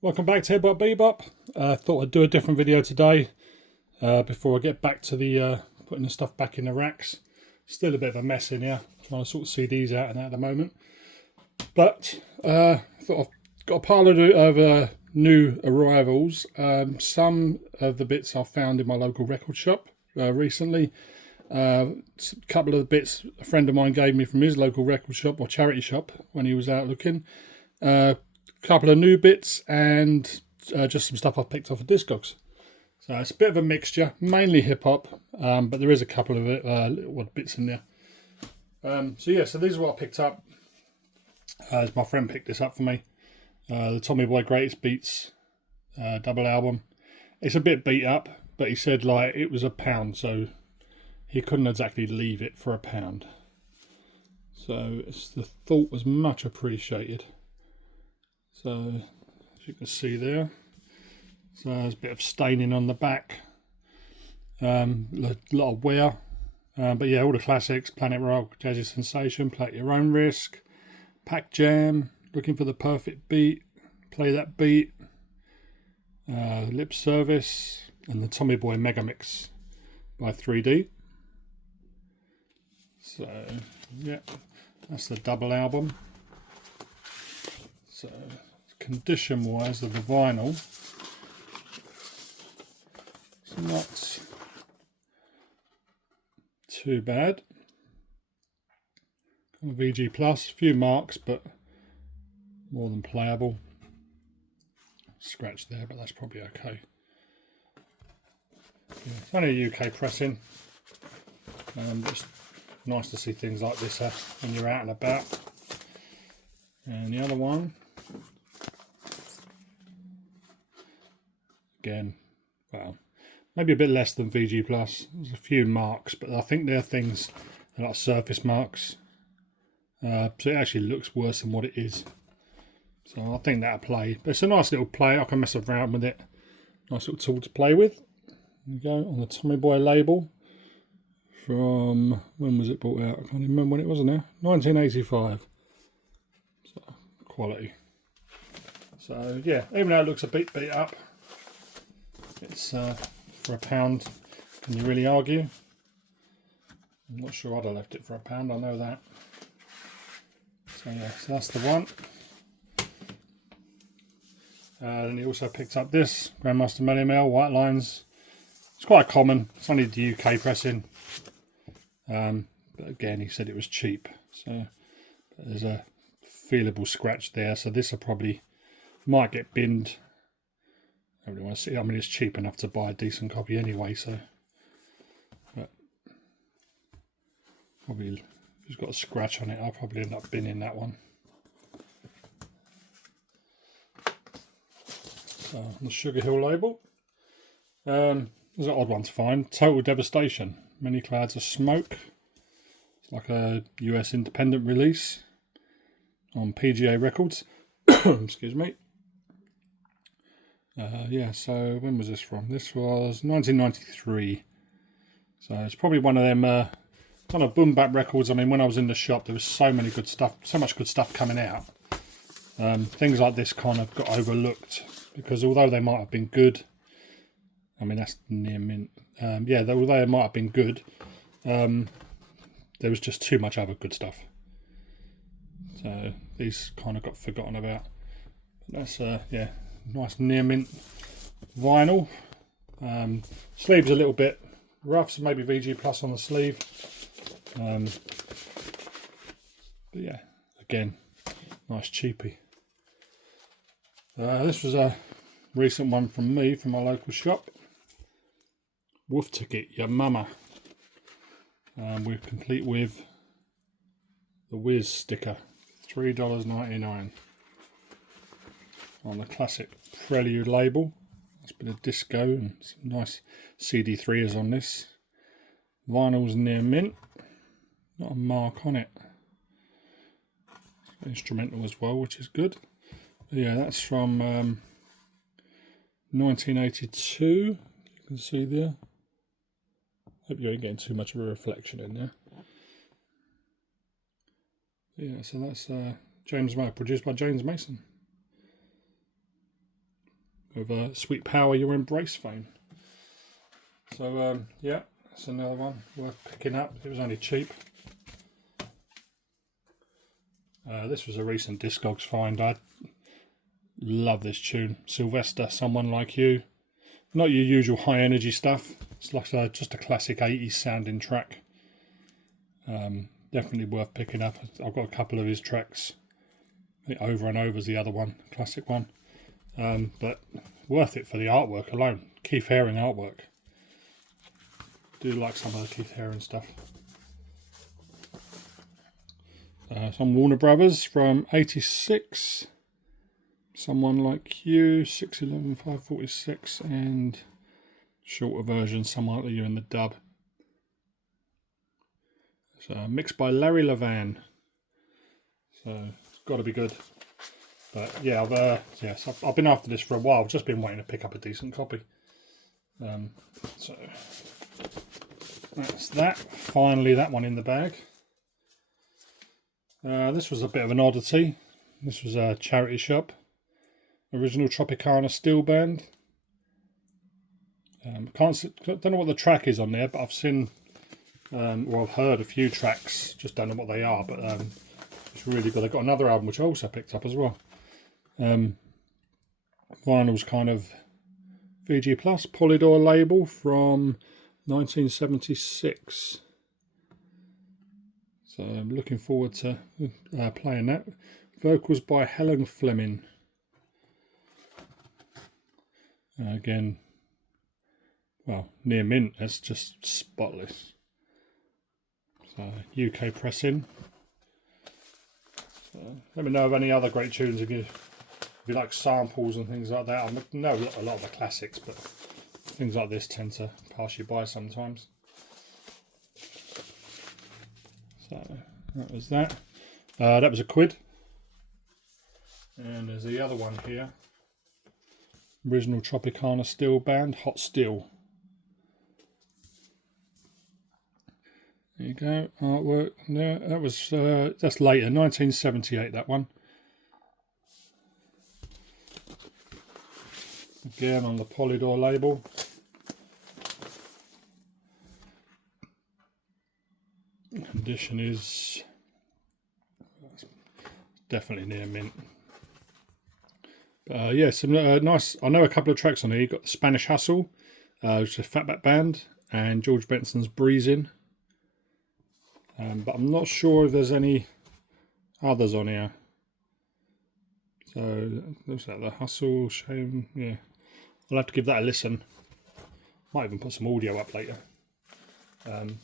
Welcome back to HipHopBeBop. Thought I'd do a different video today before I get back to the putting the stuff back in the racks. Still a bit of a mess in here, trying to sort CDs out and that at the moment. But I thought I've got a pile of new arrivals. Some of the bits I found in my local record shop recently. A couple of the bits a friend of mine gave me from his local record shop or charity shop when he was out looking. Couple of new bits and just some stuff I've picked off of Discogs. So it's a bit of a mixture, mainly hip hop, but there is a couple of little bits in there. So these are what I picked up. As my friend picked this up for me, the Tommy Boy Greatest Beats double album. It's a bit beat up, but he said like it was £1, so he couldn't exactly leave it for £1. So the thought was much appreciated. So, as you can see there, so there's a bit of staining on the back, a lot of wear, but yeah, all the classics: Planet Rock, Jazzy Sensation, Play at Your Own Risk, Pack Jam, Looking for the Perfect Beat, Play That Beat, Lip Service, and the Tommy Boy Mega Mix by 3D. So, yeah, that's the double album. So, condition wise of the vinyl, it's not too bad. VG plus, few marks, but more than playable. Scratch there, but that's probably okay. Yeah, it's only a UK pressing. It's nice to see things like this when you're out and about. And the other one, again, well, maybe a bit less than VG plus. There's a few marks, but I think they're things like surface marks. So it actually looks worse than what it is. So I think that'll play. But it's a nice little play. I can mess around with it. Nice little tool to play with. There you go, on the Tommy Boy label. From, when was it brought out? I can't even remember when it was now. 1985. So, quality. So yeah, even though it looks a bit beat up, it's for £1. Can you really argue? I'm not sure I'd have left it for £1, I know that. So yeah, so that's the one. And he also picked up this Grandmaster Flash White Lines. It's quite common. It's only the UK pressing. But again, he said it was cheap. So there's a feelable scratch there. So this will probably might get binned. I really want to see. I mean, it's cheap enough to buy a decent copy anyway. So, but probably if it's got a scratch on it, I'll probably end up binning that one. So on the Sugar Hill label, there's an odd one to find. Total Devastation. Many Clouds of Smoke. It's like a US independent release on PGA Records. Excuse me. Yeah, so when was this from? This was 1993. So it's probably one of them kind of boom bap records. I mean, when I was in the shop, there was so many good stuff, so much good stuff coming out. Things like this kind of got overlooked because although they might have been good, I mean that's near mint. Yeah, although they might have been good, there was just too much other good stuff. So these kind of got forgotten about. That's yeah, nice near mint vinyl. Sleeve's a little bit rough, so maybe VG plus on the sleeve. But yeah, again, nice cheapie. This was a recent one from me from my local shop. Wuf Ticket, Your Mama. We're complete with the Whiz sticker, $3.99 on the classic Prelude label. That's a bit of disco and some nice CD3s on this. Vinyl's near mint, not a mark on it. Instrumental as well, which is good. But yeah, that's from 1982. You can see there. Hope you ain't getting too much of a reflection in there. Yeah, so that's James Mason, produced by James Mason. with Sweet Power Your Embrace fame. So yeah, that's another one worth picking up. It was only cheap. This was a recent Discogs find. I love this tune. Sylvester, Someone Like You. Not your usual high energy stuff. It's like just a classic 80s sounding track. Definitely worth picking up. I've got a couple of his tracks. I think Over and Over is the other one, classic one. But worth it for the artwork alone. Keith Haring artwork. Do like some of the Keith Haring stuff. Some Warner Brothers from '86. Someone Like You, 611 546, and shorter version, Someone Like You in the dub. So mixed by Larry Levan. So it's got to be good. But yeah, I've been after this for a while. I've just been waiting to pick up a decent copy. So that's that. Finally, that one in the bag. This was a bit of an oddity. This was a charity shop. Original Tropicana Steel Band. Don't know what the track is on there, but I've seen, or I've heard a few tracks. Just don't know what they are, but it's really good. They've got another album which I also picked up as well. Vinyl's kind of VG Plus Polydor label from 1976. So I'm looking forward to playing that. Vocals by Helen Fleming. Again, well, near mint. That's just spotless. So UK pressing. So let me know of any other great tunes if you like samples and things like that. I know a lot of the classics, but things like this tend to pass you by sometimes. So that was that. That was £1. And there's the other one here. Original Tropicana Steel Band, Hot Steel. There you go, artwork. No, that was that's later, 1978. That one. Again on the Polydor label. Condition is definitely near mint. Yeah, some nice. I know a couple of tracks on here. You got the Spanish Hustle, which is a Fatback Band, and George Benson's Breezin'. But I'm not sure if there's any others on here. So looks like the Hustle, Shame. Yeah, I'll have to give that a listen. Might even put some audio up later.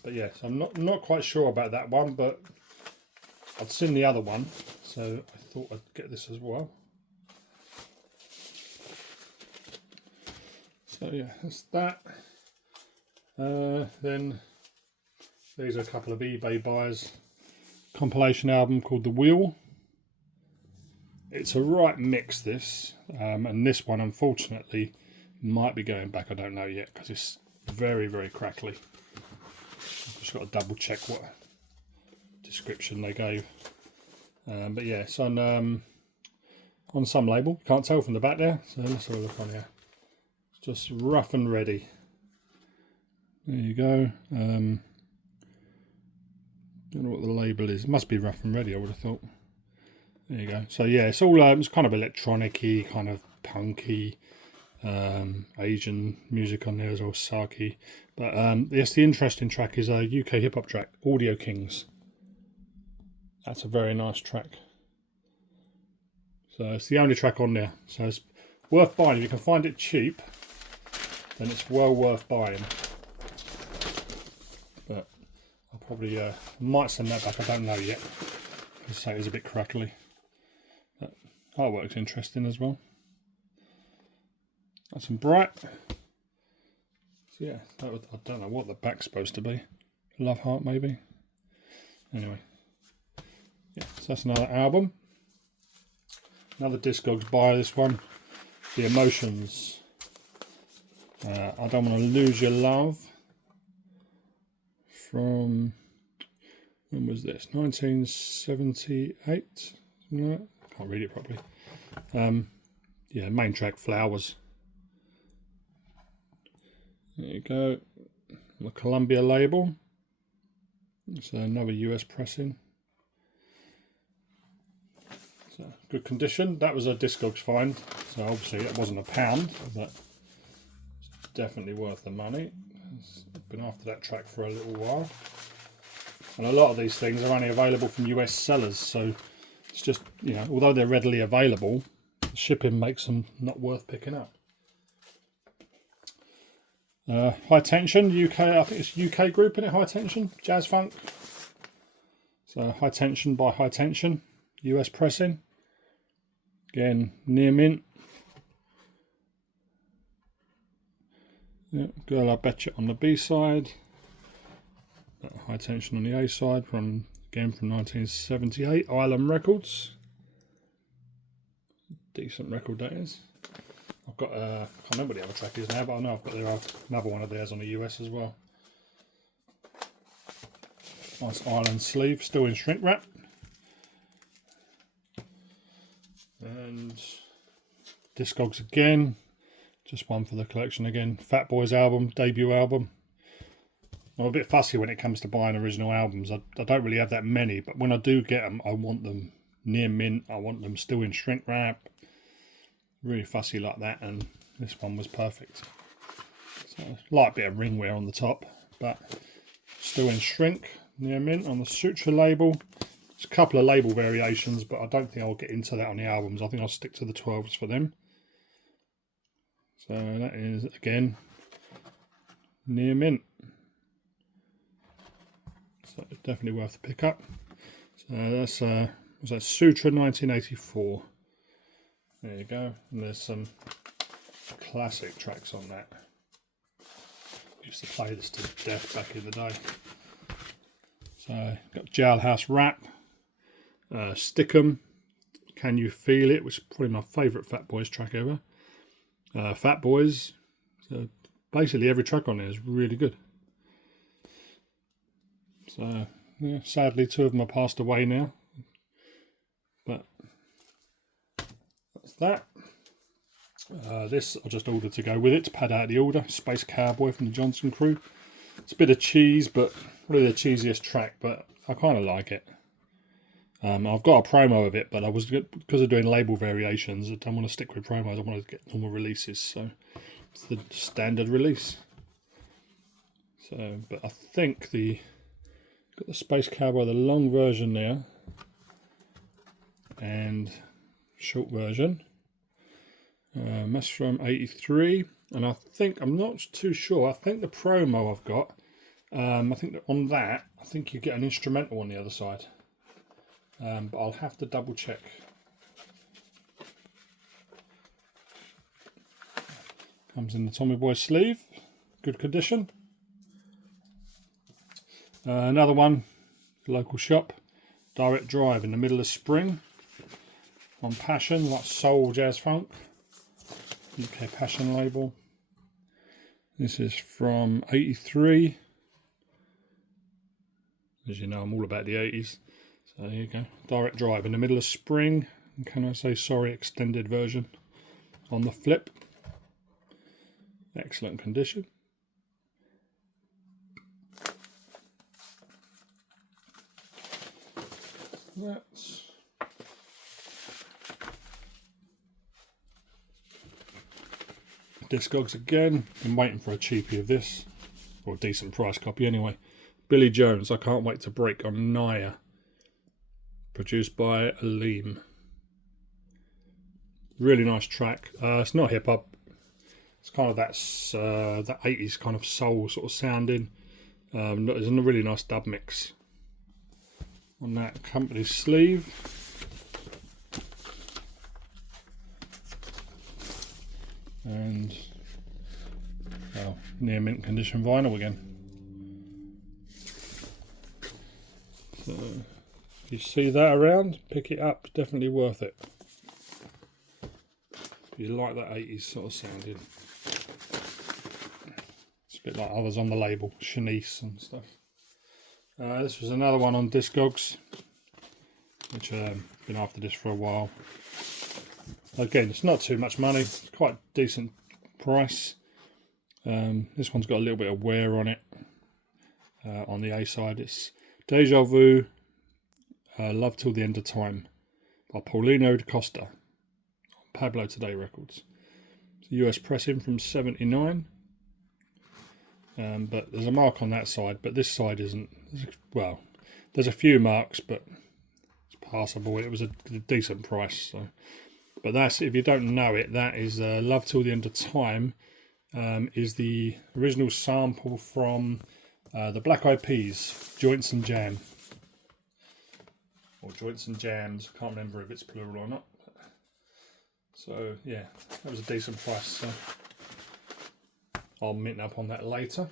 But yeah, so I'm not quite sure about that one, but I'd seen the other one, so I thought I'd get this as well. So yeah, that's that. Then these are a couple of eBay buys. Compilation album called The Wheel. It's a right mix, this, and this one unfortunately might be going back. I don't know yet because it's very, very crackly. I've just got to double check what description they gave. But yeah, it's on some label. Can't tell from the back there, so let's have a look on here. It's just rough and ready. There you go. Don't know what the label is. It must be Rough and Ready, I would have thought. There you go. So yeah, it's all it's kind of electronic-y, kind of punky, Asian music on there as well, Saki. But yes, the interesting track is a UK hip hop track, Audio Kings. That's a very nice track. So it's the only track on there. So it's worth buying. If you can find it cheap, then it's well worth buying. But I probably might send that back. I don't know yet. As I say, it's a bit crackly. But artwork's interesting as well. That's some bright. So yeah, I don't know what the back's supposed to be. Love heart maybe. Anyway, yeah, so that's another album. Another Discogs buy. This one, The Emotions. I Don't Want to Lose Your Love. From, when was this? 1978. Something like that. Can't read it properly. Yeah, main track, Flowers. There you go. The Columbia label. It's another US pressing. So good condition. That was a Discogs find, so obviously it wasn't a pound, but it's definitely worth the money. I've been after that track for a little while, and a lot of these things are only available from US sellers, so it's just, you know, although they're readily available, shipping makes them not worth picking up. High Tension, UK, I think it's UK group in it, High Tension, Jazz Funk. So High Tension by High Tension, US pressing. Again, near mint. Yeah, Girl I Betcha on the B side. High Tension on the A side, from 1978, Island Records. Decent record that is. I've got, I can't remember what the other track is now, but I know I've got another one of theirs on the US as well. Nice Island sleeve, still in shrink wrap. And Discogs again, just one for the collection again. Fat Boy's album, debut album. I'm a bit fussy when it comes to buying original albums. I don't really have that many, but when I do get them, I want them near mint. I want them still in shrink wrap. Really fussy like that, and this one was perfect. So light bit of ring wear on the top, but still in shrink, near mint on the Sutra label. There's a couple of label variations, but I don't think I'll get into that on the albums. I think I'll stick to the 12s for them. So that is, again, near mint. So definitely worth the pick up. So that's was that Sutra 1984. There you go. And there's some classic tracks on that. Used to play this to death back in the day. So got Jailhouse Rap, Stick'em, Can You Feel It, which is probably my favourite Fat Boys track ever. Fat Boys. So basically every track on there is really good. So yeah, sadly 2 of them are passed away now, but that's that. This I just ordered to go with it to pad out the order. Space Cowboy from the Jonzun Crew. It's a bit of cheese, but probably the cheesiest track, but I kind of like it. I've got a promo of it, but I was, because of doing label variations, I don't want to stick with promos. I want to get normal releases, so it's the standard release. So, but I think got the Space Cowboy, the long version there, and short version. That's from '83, and I think, I'm not too sure, I think the promo I've got, I think that on that, I think you get an instrumental on the other side, but I'll have to double check. Comes in the Tommy Boy sleeve, good condition. Another one, local shop, Direct Drive in the middle of spring, on Passion, like soul jazz funk, UK Passion label. This is from '83. As you know, I'm all about the 80s. So there you go, Direct Drive in the middle of spring. And Can I Say Sorry extended version on the flip. Excellent condition. That's Discogs again. I'm waiting for a cheapie of this, or a decent price copy anyway. Billy Jones, I Can't Wait to Break on Naya, produced by Aleem. Really nice track. It's not hip hop. It's kind of that 80s kind of soul sort of sounding. There's a really nice dub mix on that company sleeve. And near mint condition vinyl again. So if you see that around, pick it up, definitely worth it. If you like that 80s sort of sounding. It's a bit like others on the label, Shanice and stuff. This was another one on Discogs, which I've been after this for a while. Again, it's not too much money, it's quite decent price. This one's got a little bit of wear on it. On the A side, it's Deja Vu, Love Till the End of Time by Paulino da Costa, Pablo Today Records. It's a US pressing from '79, but there's a mark on that side, but this side isn't. Well, there's a few marks, but it's passable. It was a decent price. So, but that's, if you don't know it, that is Love Till the End of Time. Is the original sample from the Black Eyed Peas, Joints and Jam. Or Joints and Jams, I can't remember if it's plural or not. So yeah, that was a decent price. So I'll mint up on that later.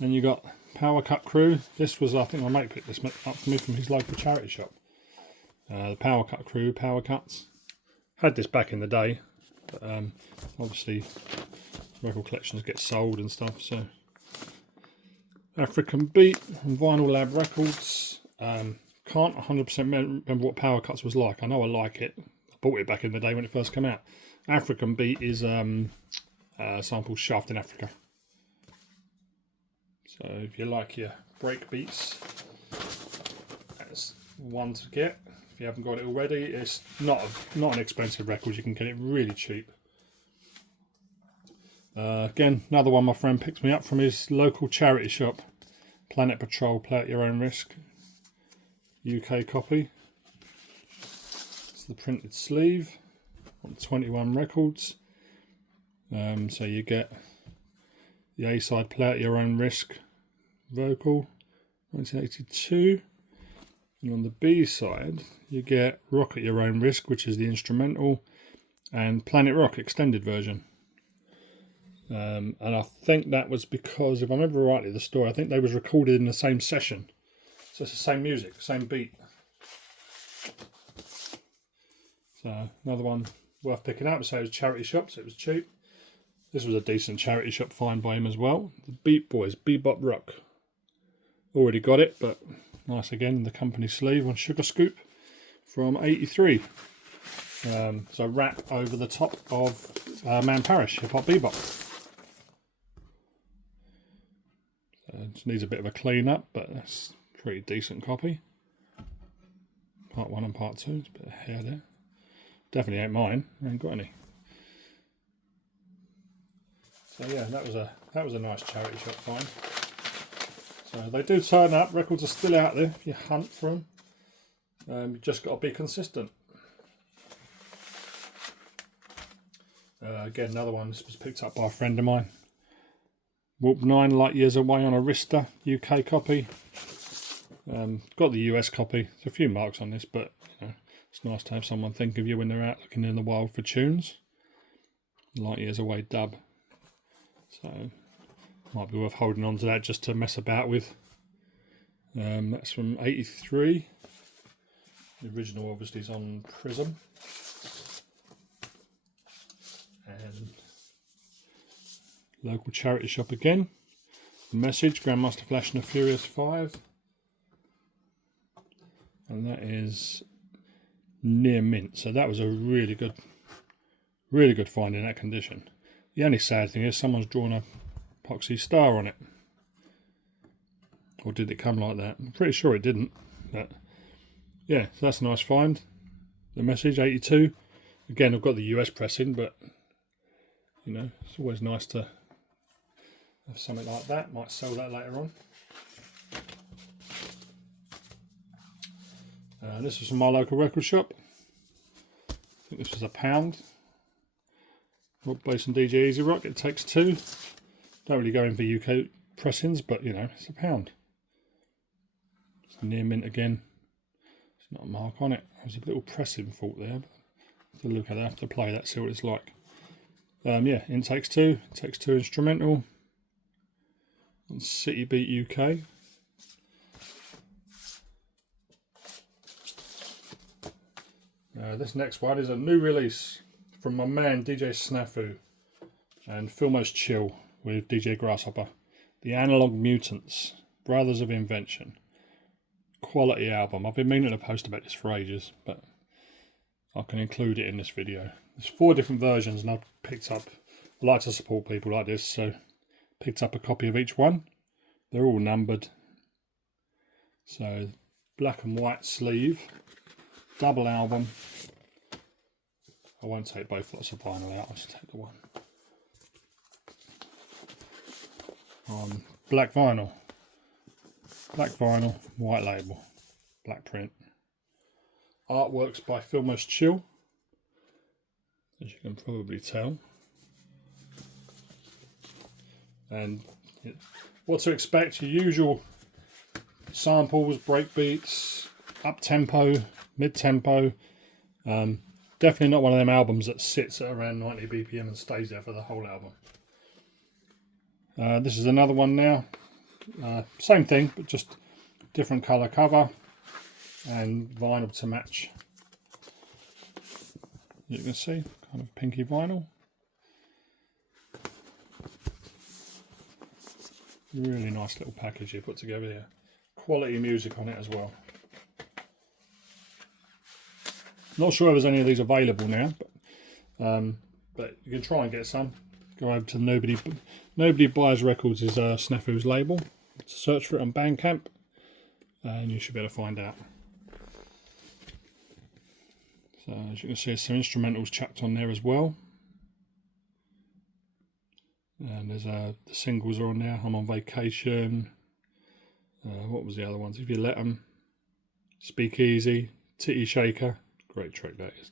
Then you got Power Cut Crew. This was, I think my mate picked this up for me from his local charity shop. The Power Cut Crew, Power Cuts. Had this back in the day, but obviously record collections get sold and stuff. So African Beat and Vinyl Lab Records. Can't 100% remember what Power Cuts was like. I know I like it. I bought it back in the day when it first came out. African Beat is sample Shaft in Africa. So if you like your break beats, that's one to get. If you haven't got it already, it's not an expensive record. You can get it really cheap. Again, another one my friend picked me up from his local charity shop. Planet Patrol, Play at Your Own Risk. UK copy. It's the printed sleeve on 21 records. So you get the A side, Play at Your Own Risk vocal, 1982. And on the B side, you get Rock at Your Own Risk, which is the instrumental, and Planet Rock extended version. And I think that was because, if I remember rightly the story, I think they was recorded in the same session. So it's the same music, same beat. So another one worth picking up. So it was charity shop, so it was cheap. This was a decent charity shop find by him as well. The Beat Boys, Bebop Rock. Already got it, but nice again in the company sleeve on Sugar Scoop from '83. So rap over the top of Man Parish, HipHopBeBop. Just needs a bit of a clean up, but that's a pretty decent copy. Part 1 and part 2, there's a bit of hair there. Definitely ain't mine, I ain't got any. So yeah, that was a nice charity shop find. So they do turn up, records are still out there if you hunt for them. You've just got to be consistent. Again, another one, this was picked up by a friend of mine. Warp 9 Light Years Away on Arista, UK copy. Got the US copy. There's a few marks on this, but you know, it's nice to have someone think of you when they're out looking in the wild for tunes. Light Years Away dub. So might be worth holding on to that just to mess about with. That's from '83. The original obviously is on Prism. And local charity shop again. The Message, Grandmaster Flash and the Furious 5. And that is near mint. So that was a really good find in that condition. The only sad thing is someone's drawn a epoxy star on it. Or did it come like that? I'm pretty sure it didn't. But yeah, so that's a nice find. The Message, '82. Again, I've got the US pressing, but you know, it's always nice to have something like that. Might sell that later on. This was from my local record shop. I think this was £1. Rock Bass and DJ Easy Rock. It Takes Two. Don't really go in for UK pressings, but you know, it's £1. It's near mint again. There's not a mark on it. There's a little pressing fault there. But to look at that, I have to play that, see what it's like. Yeah, in Takes Two. Takes Two instrumental. On City Beat UK. This next one is a new release from my man DJ Snafu and Phill Most Chill with DJ Grazzhoppa. The Analog Mutants, Brothers of Invention. Quality album. I've been meaning to post about this for ages, but I can include it in this video. There's 4 different versions and I've picked up I like to support people like this, so picked up a copy of each one. They're all numbered. So black and white sleeve, double album. I won't take both lots of vinyl out, I'll just take the one. Black vinyl, white label, black print. Artworks by Phill Most Chill, as you can probably tell. And what to expect, your usual samples, breakbeats, up tempo, mid tempo. Definitely not one of them albums that sits at around 90 BPM and stays there for the whole album. This is another one now. Same thing, but just different colour cover and vinyl to match. You can see, kind of pinky vinyl. Really nice little package you put together here. Quality music on it as well. Not sure if there's any of these available now, but you can try and get some. Go over to Nobody Buys Records is Snafu's label. Search for it on Bandcamp and you should be able to find out. So as you can see, some instrumentals chucked on there as well. And there's the singles are on there. I'm on Vacation. What was the other ones? If You Let 'Em, Speakeasy, Titty Shaker. Great track that is.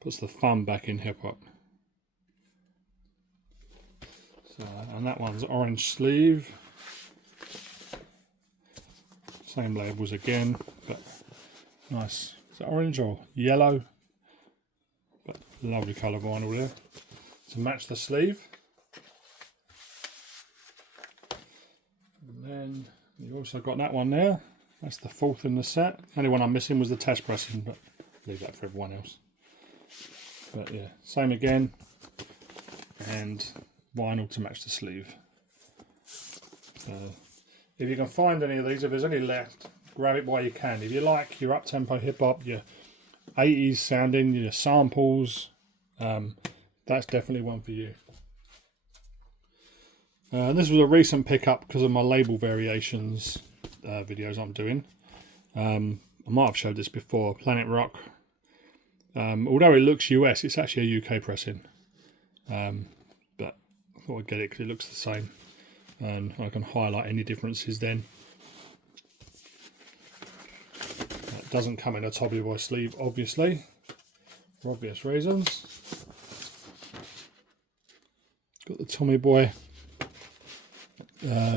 Puts the fun back in hip hop. So, and that one's orange sleeve. Same labels again, but nice. Is it orange or yellow? But lovely colour vinyl there to match the sleeve. And then you've also got that one there. That's the fourth in the set. The only one I'm missing was the test pressing, but leave that for everyone else. But yeah, same again, and vinyl to match the sleeve. So if you can find any of these, if there's any left, grab it while you can. If you like your up-tempo hip-hop, your 80s sounding, your samples, that's definitely one for you. This was a recent pickup because of my label variations videos I'm doing. I might have showed this before. Planet Rock. Although it looks US, it's actually a UK pressing. But I thought I'd get it because it looks the same, and I can highlight any differences then. That doesn't come in a Tommy Boy sleeve, obviously, for obvious reasons. Got the Tommy Boy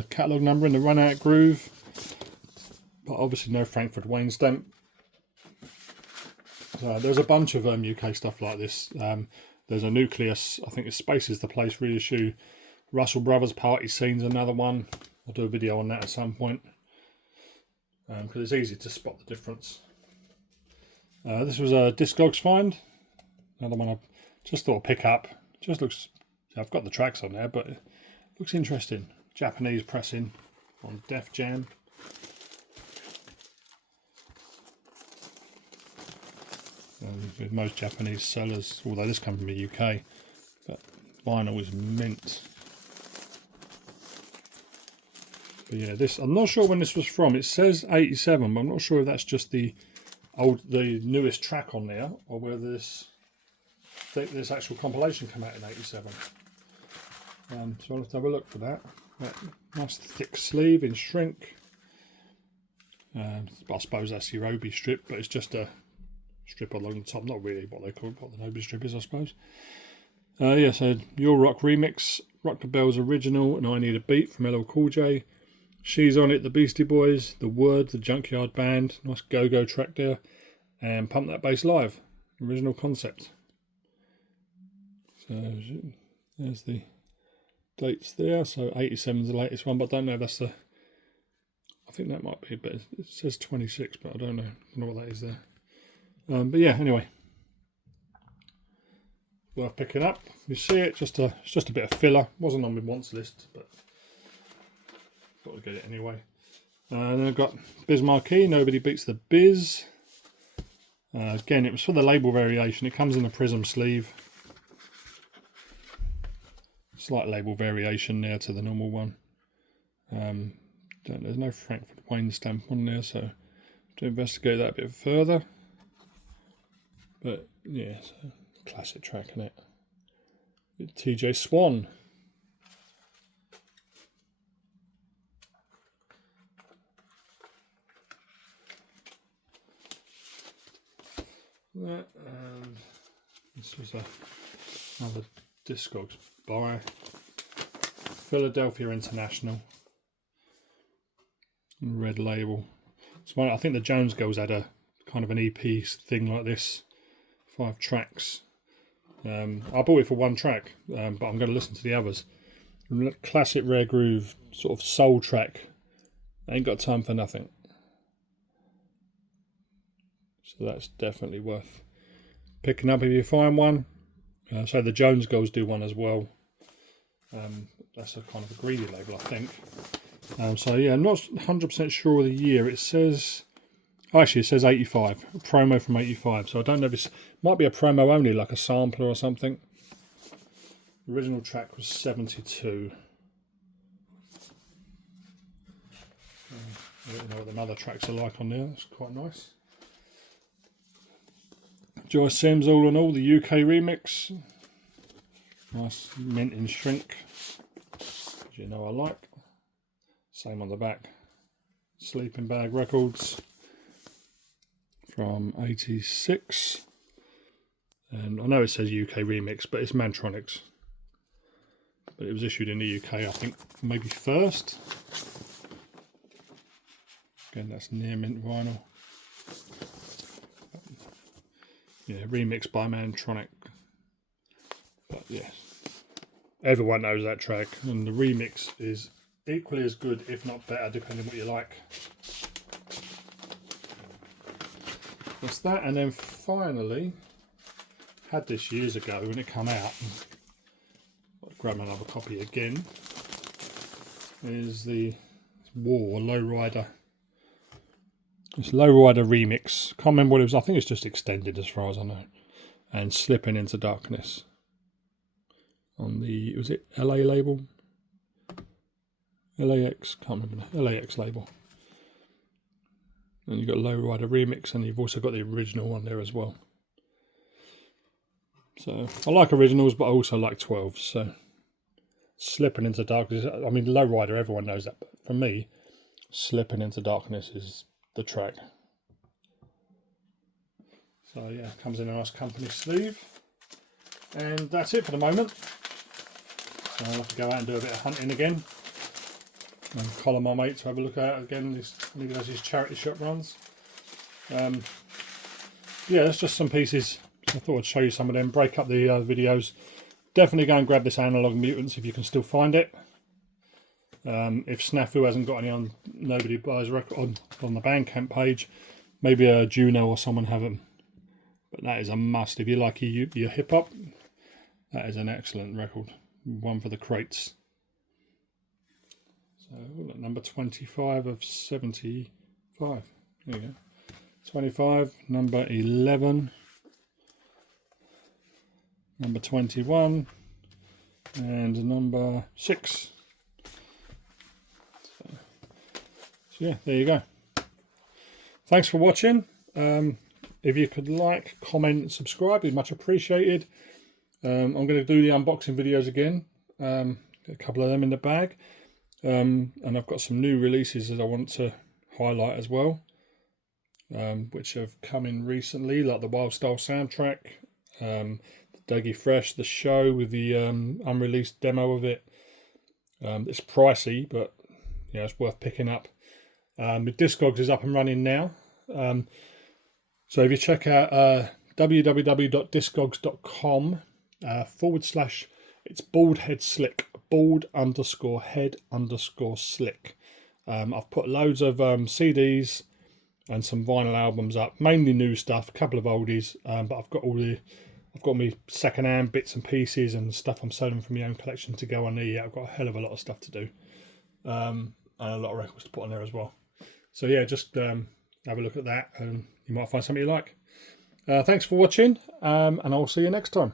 catalogue number in the Run Out groove, but obviously no Frankfurt Wayne stamp. So there's a bunch of UK stuff like this. There's a Nucleus, I think it's Space is the Place reissue. Russell Brothers Party Scene's another one. I'll do a video on that at some point, because it's easy to spot the difference. This was a Discogs find. Another one I just thought I'd pick up. Just looks, I've got the tracks on there, but it looks interesting. Japanese pressing on Def Jam. With most Japanese sellers, although this comes from the UK, but vinyl is mint. But yeah, this, I'm not sure when this was from. It says 87, but I'm not sure if that's just the newest track on there, or whether this actual compilation came out in 87. So I'll have to have a look for that. Nice thick sleeve in shrink. I suppose that's your Obi strip, but it's just a strip along the top. Not really what they call what the Obi strip is, I suppose. Yeah, so Your Rock remix, Rock the Bells original, and I Need a Beat from LL Cool J. She's on It, the Beastie Boys, The Word, the Junkyard Band, nice go-go track there, and Pump That Bass Live, original concept. So there's the dates there. So 87 is the latest one, but I don't know if that's the, I think that might be, but it says 26, but I don't know what that is there. But yeah, anyway, worth picking up. You see it, it's just a bit of filler. Wasn't on my wants list, but thought I'd get it anyway. And then I've got Biz Marquee, Nobody Beats the Biz. Again, it was for the label variation. It comes in a prism sleeve. Slight label variation there to the normal one. There's no Frankfurt Wayne stamp on there, so to investigate that a bit further. But yeah, it's a classic track, isn't it? TJ Swan. That, and this was another Discogs by Philadelphia International. Red label. So I think the Jones Girls had a kind of an EP thing like this, 5 tracks. I bought it for 1 track, but I'm going to listen to the others. Classic rare groove, sort of soul track. Ain't got time for nothing. So that's definitely worth picking up if you find one. So the Jones Girls do one as well. That's a kind of a greedy label, I think. So yeah, I'm not 100% sure of the year. It says, oh, actually it says 85, a promo from 85. So I don't know if it might be a promo only, like a sampler or something. The original track was 72. I don't know what the other tracks are like on there. It's quite nice. Joyce Sims, All in All, the UK remix. Nice mint in shrink, as you know I like. Same on the back. Sleeping Bag Records from 86. And I know it says UK remix, but it's Mantronics. But it was issued in the UK, I think, maybe first. Again, that's near mint vinyl. Yeah, remixed by Mantronic. But yeah, everyone knows that track, and the remix is equally as good, if not better, depending what you like. That's that, and then finally, had this years ago when it came out. I'll grab another copy again. Is the War Lowrider. It's Lowrider remix. Can't remember what it was. I think it's just extended as far as I know. And Slipping Into Darkness. On the, was it LA label? LAX, can't remember, LAX label. And you've got Lowrider remix, and you've also got the original one there as well. So I like originals, but I also like 12s. So Slipping Into Darkness, I mean Lowrider, everyone knows that, but for me, Slipping Into Darkness is the track. So yeah, comes in a nice company sleeve. And that's it for the moment. So I'll have to go out and do a bit of hunting again. And collar my mate to have a look at again. He does his charity shop runs. Yeah, that's just some pieces. So I thought I'd show you some of them. Break up the videos. Definitely go and grab this Analog Mutants if you can still find it. If Snafu hasn't got any on Nobody Buys Record on the Bandcamp page, maybe a Juno or someone have them. But that is a must if you like your hip hop. That is an excellent record. One for the crates. So number 25 of 75. There you go. 25, number 11, number 21, and number 6. So yeah, there you go. Thanks for watching. If you could like, comment, subscribe, it'd be much appreciated. I'm going to do the unboxing videos again. A couple of them in the bag. And I've got some new releases that I want to highlight as well, which have come in recently, like the Wild Style soundtrack, the Dougie Fresh, the show with the unreleased demo of it. It's pricey, but yeah, it's worth picking up. The Discogs is up and running now. So if you check out www.discogs.com / it's bald_head_slick, bald_head_slick. I've put loads of CDs and some vinyl albums up, mainly new stuff, a couple of oldies, but I've got me second-hand bits and pieces and stuff I'm selling from my own collection to go on there. Yeah, I've got a hell of a lot of stuff to do, and a lot of records to put on there as well. So yeah, just have a look at that, and you might find something you like. Thanks for watching, and I'll see you next time.